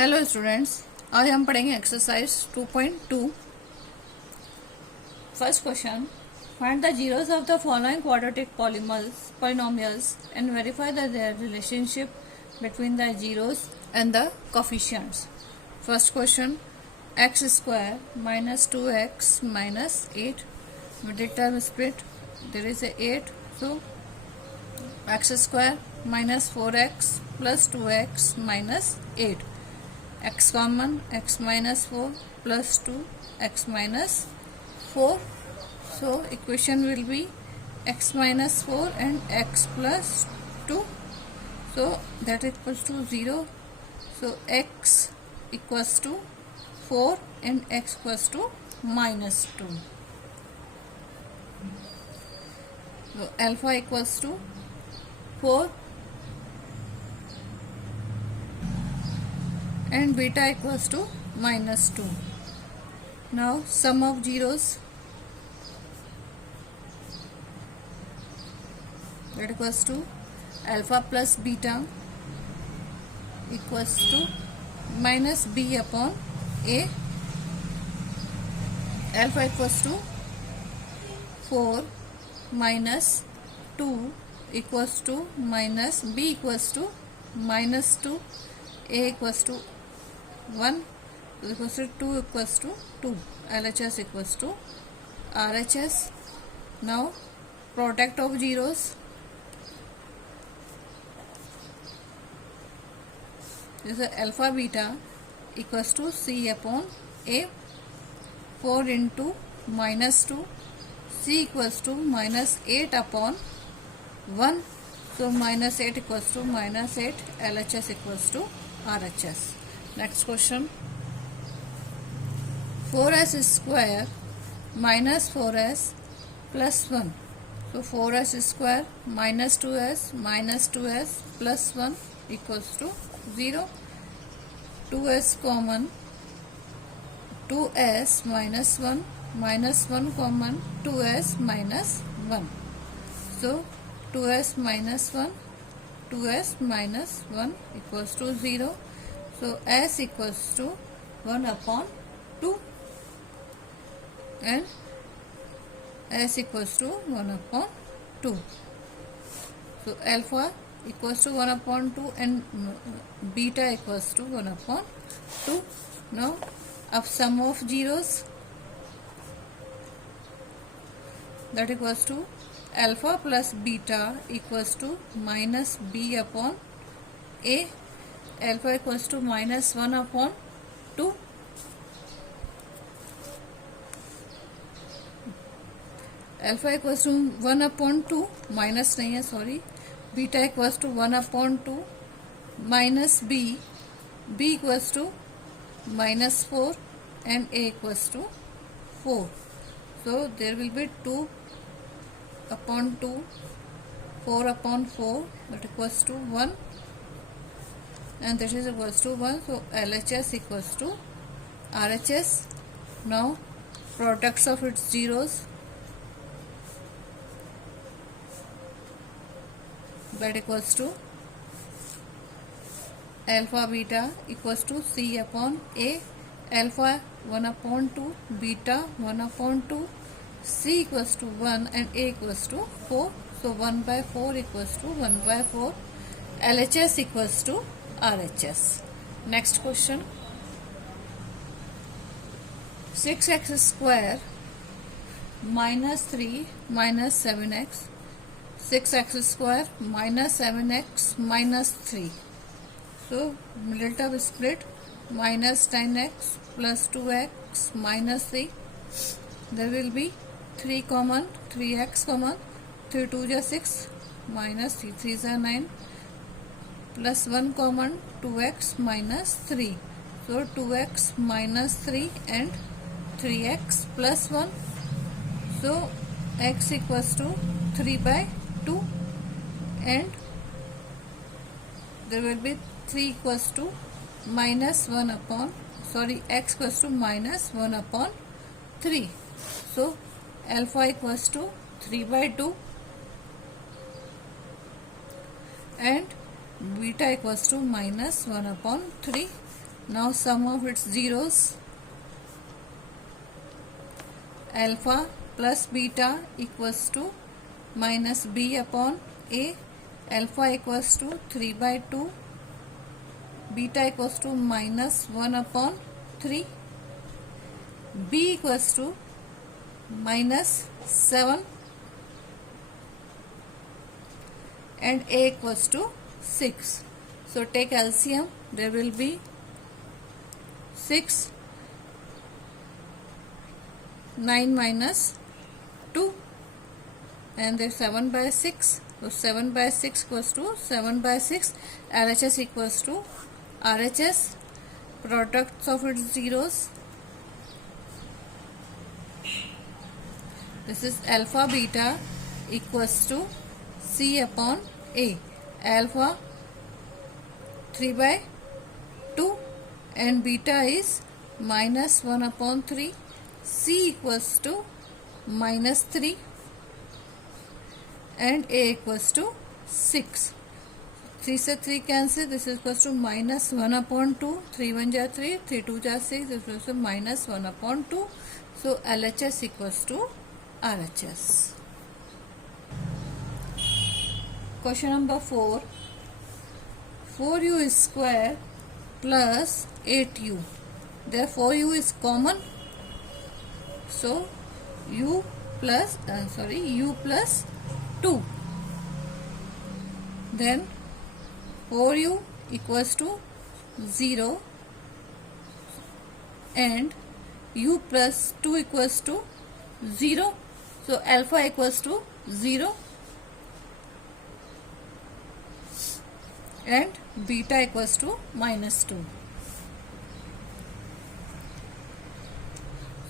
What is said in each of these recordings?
Hello students, आज हम पढ़ेंगे exercise 2.2। First question, find the zeros of the following quadratic polynomials and verify the their relationship between the zeros and the coefficients. First question, x square minus 2x minus 8 middle term split, there is 8, so x square minus 4x plus 2x minus 8, x common, x minus 4 plus 2 x minus 4, so equation will be x minus 4 and x plus 2, so that equals to 0, so x equals to 4 and x equals to minus 2, so alpha equals to 4 and beta equals to minus 2. Now sum of zeros, that equals to alpha plus beta equals to minus b upon a. Alpha equals to 4 minus 2 equals to minus b equals to minus 2, a equals to 1 equals to 2 equals to 2, LHS equals to RHS. Now product of zeros, this is alpha beta equals to c upon a. 4 into minus 2, c equals to minus 8 upon 1, so minus 8 equals to minus 8, LHS equals to RHS. Next question, 4s square minus 4s plus 1, so 4s square minus 2s plus 1 equals to 0. 2s common, 2s minus 1 common, 2s minus 1, so 2s minus 1 equals to 0, so s equals to 1 upon 2 and s equals to 1 upon 2, so alpha equals to 1 upon 2 and beta equals to 1 upon 2. Now of sum of zeros, that equals to alpha plus beta equals to minus b upon a. Alpha equals to minus 1 upon 2, alpha equals to 1 upon 2, minus नहीं है sorry, beta equals to 1 upon 2 minus b equals to minus 4 and a equals to 4, so there will be 2 upon 2, 4 upon 4, that equals to 1 and that is equals to 1, so LHS equals to RHS. Now products of its zeros, that equals to alpha beta equals to c upon a. Alpha 1 upon 2, beta 1 upon 2, c equals to 1 and a equals to 4, so 1 by 4 equals to 1 by 4, LHS equals to RHS. Next question, 6x square minus 3 minus 7x, 6x square minus 7x minus 3, so middle term split, minus 10x plus 2x minus 3, there will be 3 common, 3x common, 3 2 is 6 minus 3 3 is 9 plus 1 common, 2x minus 3, so 2x minus 3 and 3x plus 1, so x equals to 3 by 2 and there will be 3 equals to minus 1 upon, sorry, x equals to minus 1 upon 3, so alpha equals to 3 by 2 and beta equals to minus 1 upon 3. Now sum of its zeros. Alpha plus beta equals to minus b upon a. Alpha equals to 3 by 2. Beta equals to minus 1 upon 3. B equals to minus 7 and a equals to 6. So take LCM. There will be 6, 9 minus 2, and there 7 by 6. So 7 by 6 equals to 7 by 6. LHS equals to RHS. Products of its zeros. This is alpha beta equals to C upon A. Alpha 3 by 2 and beta is minus 1 upon 3. C equals to minus 3 and A equals to 6. 3 से 3 cancel. This is equals to minus 1 upon 2. 3 1 जा 3, 3 2 जा 6. This is equals to minus 1 upon 2. So LHS equals to RHS. Question number 4. 4u square plus 8u. Therefore u is common. So u plus 2. Then 4u equals to 0 and u plus 2 equals to 0. So alpha equals to 0 and beta equals to minus 2.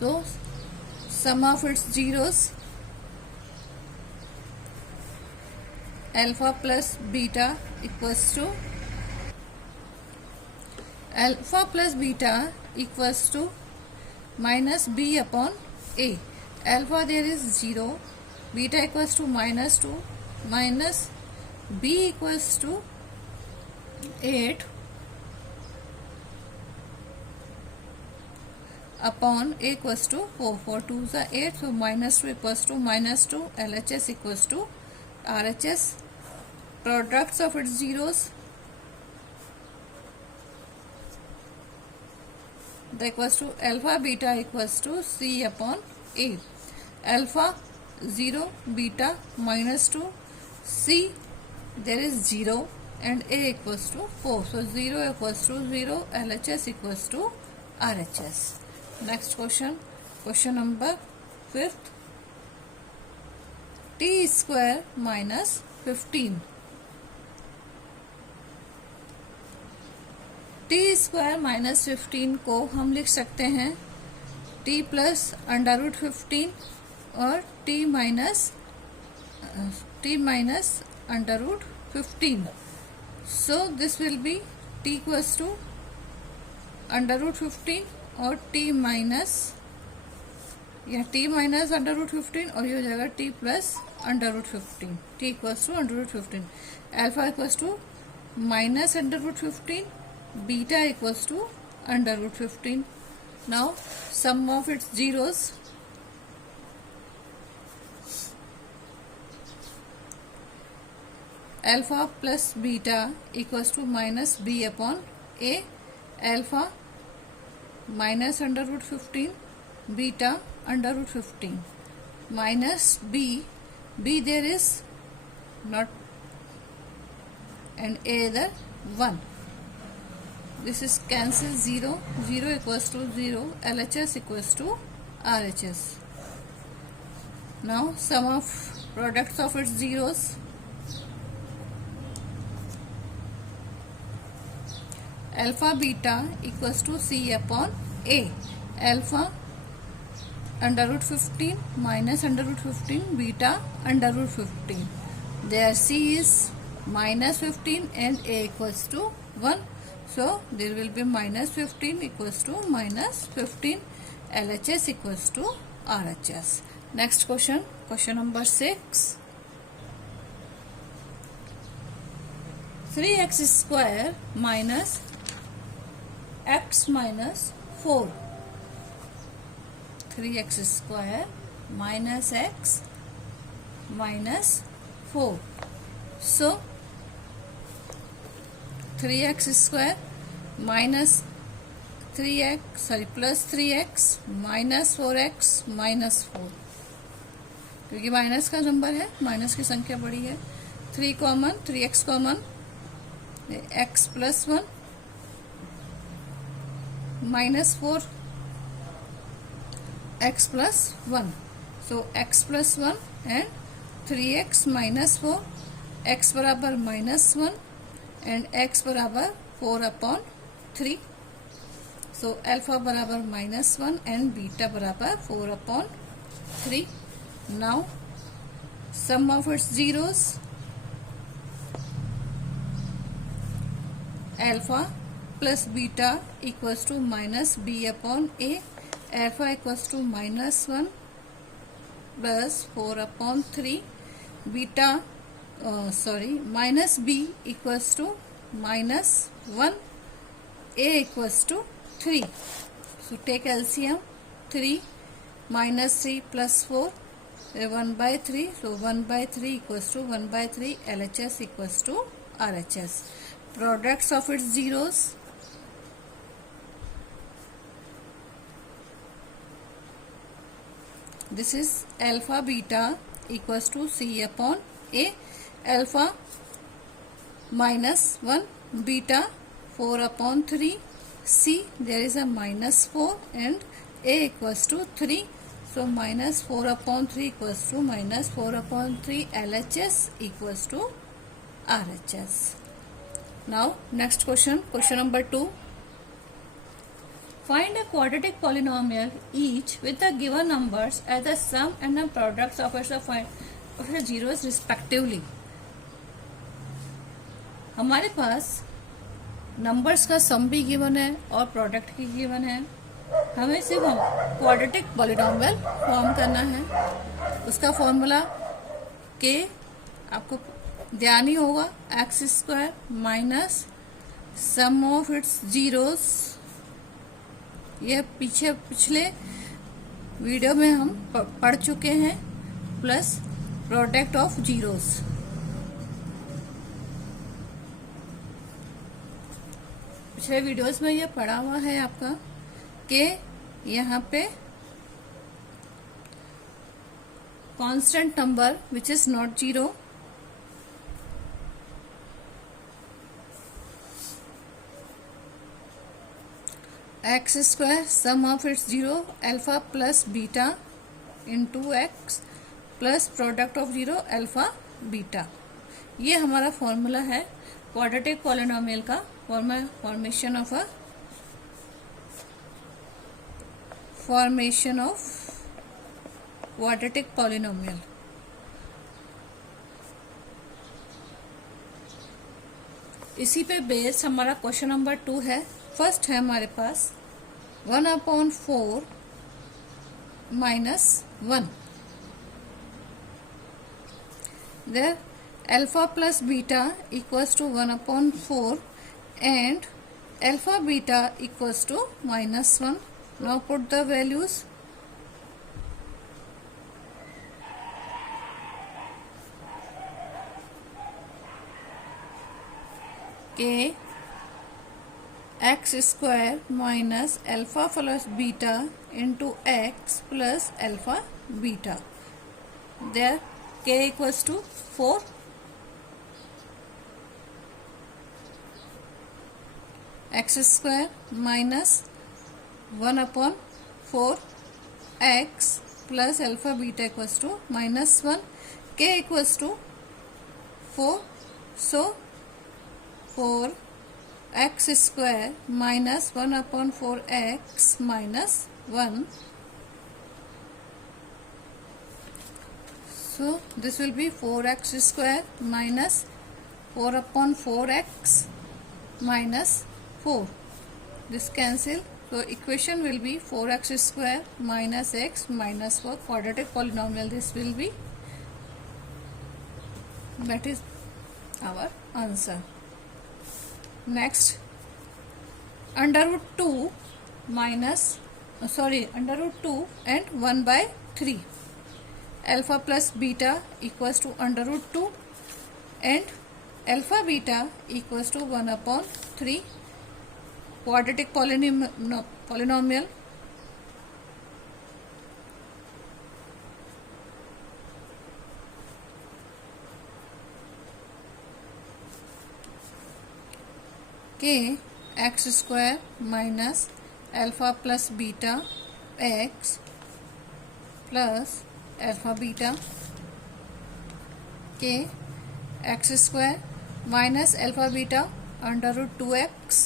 So sum of its zeros. Alpha plus beta equals to minus b upon a. Alpha there is 0, beta equals to minus 2, minus b equals to 8 upon a equals to 4. 4 2 is 8, so minus 2 equals to minus 2. LHS equals to RHS. Products of its zeros. The equals to alpha beta equals to C upon A. Alpha 0, beta minus 2, C there is 0 and A equals to 4. So 0 equals to 0. LHS equals to RHS. Next question. Question number 5th. T square minus 15. T square minus 15 को हम लिख सकते हैं t plus under root 15 और t minus under root 15. So this will be t equals to under root 15 और t minus under root 15 और ये हो जाएगा t plus under root 15. t equals to under root 15. Alpha equals to minus under root 15. Beta equals to under root 15. Now sum of its zeros. Alpha plus beta equals to minus b upon a. Alpha minus under root 15, beta under root 15, minus b there is not, and a the 1. This is cancel 0. 0 equals to 0. LHS equals to RHS. Now sum of products of its zeros. Alpha beta equals to C upon A. Alpha under root 15 minus under root 15, beta under root 15. There C is minus 15 and A equals to 1. So there will be minus 15 equals to minus 15. LHS equals to RHS. Next question. Question number 6. 3x square minus x minus 4. 3x square minus x minus 4. So 3x square minus 3x plus 3x minus 4x minus 4, क्योंकि minus का number है, minus की संख्या बड़ी है. 3 common, 3x common, x plus 1 minus 4 x plus 1. So x plus 1 and 3x minus 4, x बराबर minus 1 and x बराबर 4/3. सो अल्फा बराबर माइनस 1 एंड बीटा बराबर 4/3. Now sum of its zeros. Alpha plus beta equals to minus b/a. Alpha equals to minus 1 plus 4/3. Beta minus b equals to minus 1. a equals to 3. So take LCM. 3 minus 3 plus 4, 1/3. So 1/3 equals to 1/3. LHS equals to RHS. Products of its zeros. This is alpha beta equals to c/a. Alpha minus 1, beta 4/3. C, there is a minus 4 and a equals to 3. So minus 4/3 equals to minus 4/3. LHS equals to RHS. Now next question, question number 2. Find a quadratic polynomial each with the given numbers as the sum and the products of its zeros respectively. हमारे पास numbers का सम भी given है और product की given है. हमें सिर्फ quadratic polynomial form करना है. उसका फॉर्मूला के आपको ध्यान ही होगा, x square minus sum of its zeros. यह पिछले वीडियो में हम पढ़ चुके हैं, प्लस प्रोडक्ट ऑफ जीरोस. पिछले वीडियोस में ये पढ़ा हुआ है आपका कि यहाँ पे constant number which is not zero, x square sum of its zero alpha plus beta into x plus product of zero alpha beta. ये हमारा फॉर्मूला है क्वाड्रेटिक पॉलिनोमियल का. formation of quadratic polynomial. इसी पे बेस हमारा question number 2 है. First है हमारे पास 1/4 minus 1. There alpha plus beta equals to 1/4 and alpha beta equals to minus 1. Now put the values. K x square minus alpha plus beta into x plus alpha beta. There k equals to 4. X square minus 1/4 x plus alpha beta equals to minus 1. K equals to 4. So 4 x square minus 1/4 x minus 1. So this will be 4x square minus 4/4 x minus 4. This cancel. So equation will be 4x square minus x minus 4. Quadratic polynomial this will be. That is our answer. Next under root two minus under root two and 1/3. Alpha plus beta equals to under root 2 and alpha beta equals to 1/3. Quadratic polynomial. K x square minus alpha plus beta x plus alpha beta. K x square minus alpha beta under root 2x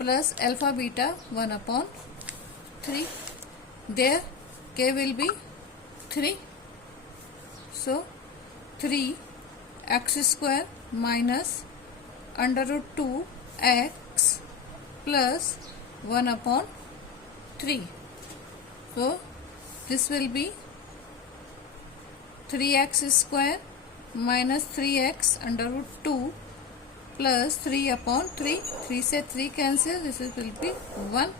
plus alpha beta 1/3. There k will be 3. So 3x square minus under root 2x plus 1/3. So this will be 3x square minus 3x under root 2 plus 3/3. 3 से 3 cancel, this will be 1.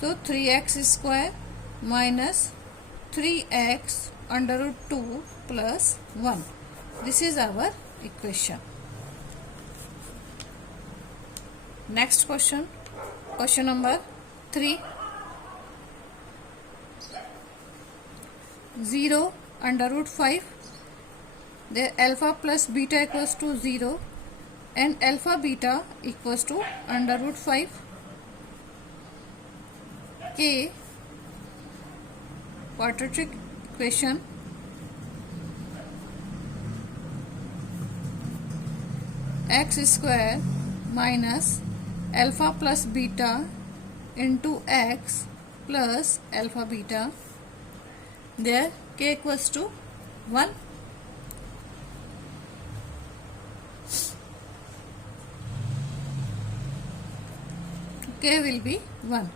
So 3x square minus 3x under root 2 plus 1. This is our equation. Next question, question number 3. 0 under root 5. There alpha plus beta equals to 0 and alpha beta equals to under root 5. K quadratic equation. X square minus alpha plus beta into x plus alpha beta. There k equals to 1. K will be 1.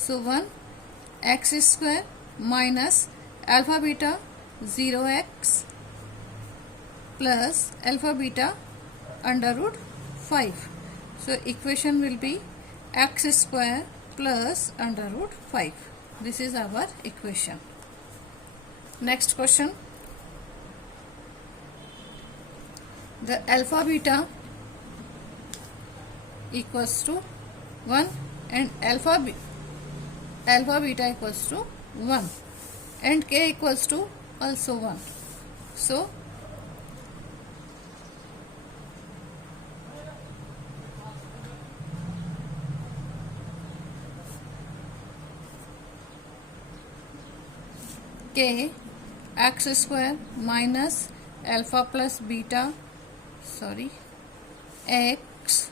So 1 x square minus alpha beta 0x plus alpha beta under root 5. So equation will be x square plus under root 5. This is our equation. Next question. The alpha beta equals to 1 and alpha beta equals to 1 and k equals to also 1. So k x square minus alpha plus beta x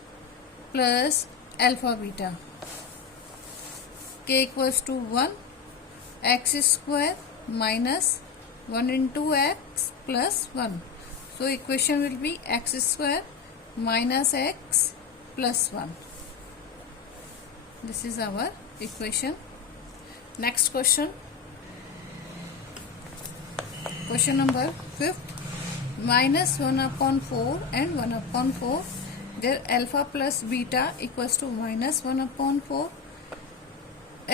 plus alpha beta. K equals to 1 x square minus 1 into x plus 1. So equation will be x square minus x plus 1. This is our equation. Next question. Question number 5. Minus 1/4 and 1/4. There alpha plus beta equals to minus 1/4.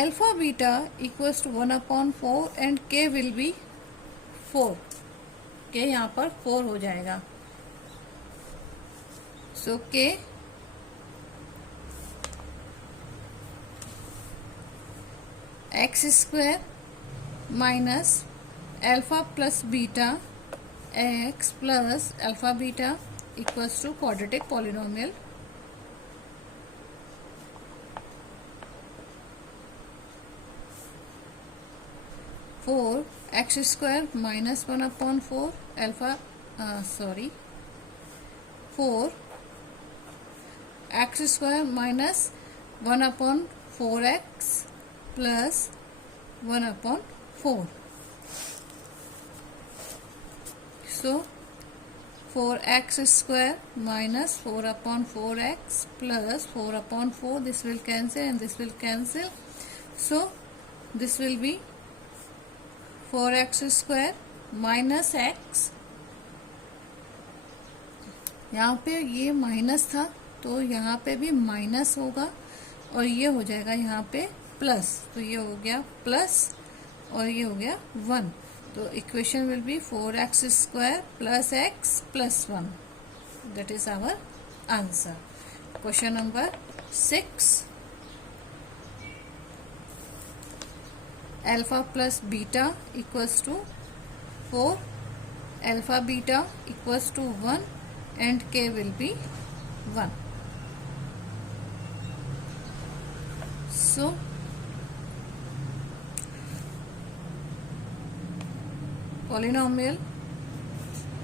Alpha beta equals to 1/4 and k will be 4. k यहाँ पर 4 हो जाएगा. So k x square minus alpha plus beta x plus alpha beta equals to quadratic polynomial. Four x square minus 1/4 alpha 4 x square minus 1/4x plus 1/4. So 4x square minus 4/4x plus 4/4. This will cancel and this will cancel. So this will be 4x square minus x. यहाँ पे ये minus था तो यहाँ पे भी minus होगा और ये हो जाएगा यहाँ पे प्लस, तो ये हो गया प्लस और ये हो गया 1। तो equation will be 4x square plus x plus 1, that is our answer. Question number 6, alpha plus beta equals to 4, alpha beta equals to 1 and k will be 1. So polynomial,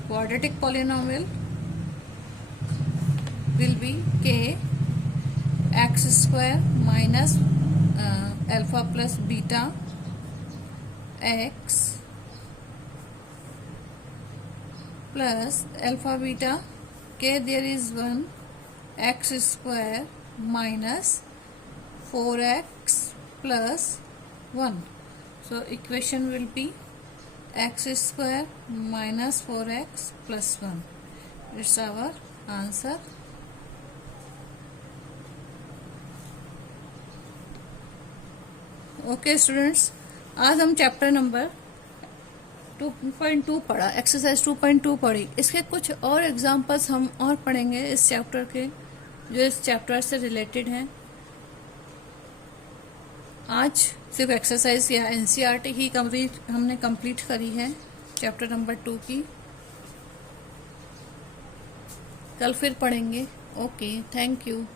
quadratic polynomial will be k x square minus alpha plus beta x plus alpha beta k, there is 1, x square minus 4x plus 1. So equation will be x square minus 4x plus 1. It's our answer. Okay students, आज हम chapter number 2.2 पढ़ा, exercise 2.2 पढ़ी। इसके कुछ और examples हम और पढ़ेंगे इस चैप्टर के, जो इस चैप्टर से रिलेटेड हैं। आज सिर्फ एक्सरसाइज या एनसीईआरटी ही हमने कंप्लीट करी है चैप्टर नंबर 2 की। कल फिर पढ़ेंगे। Okay, thank you.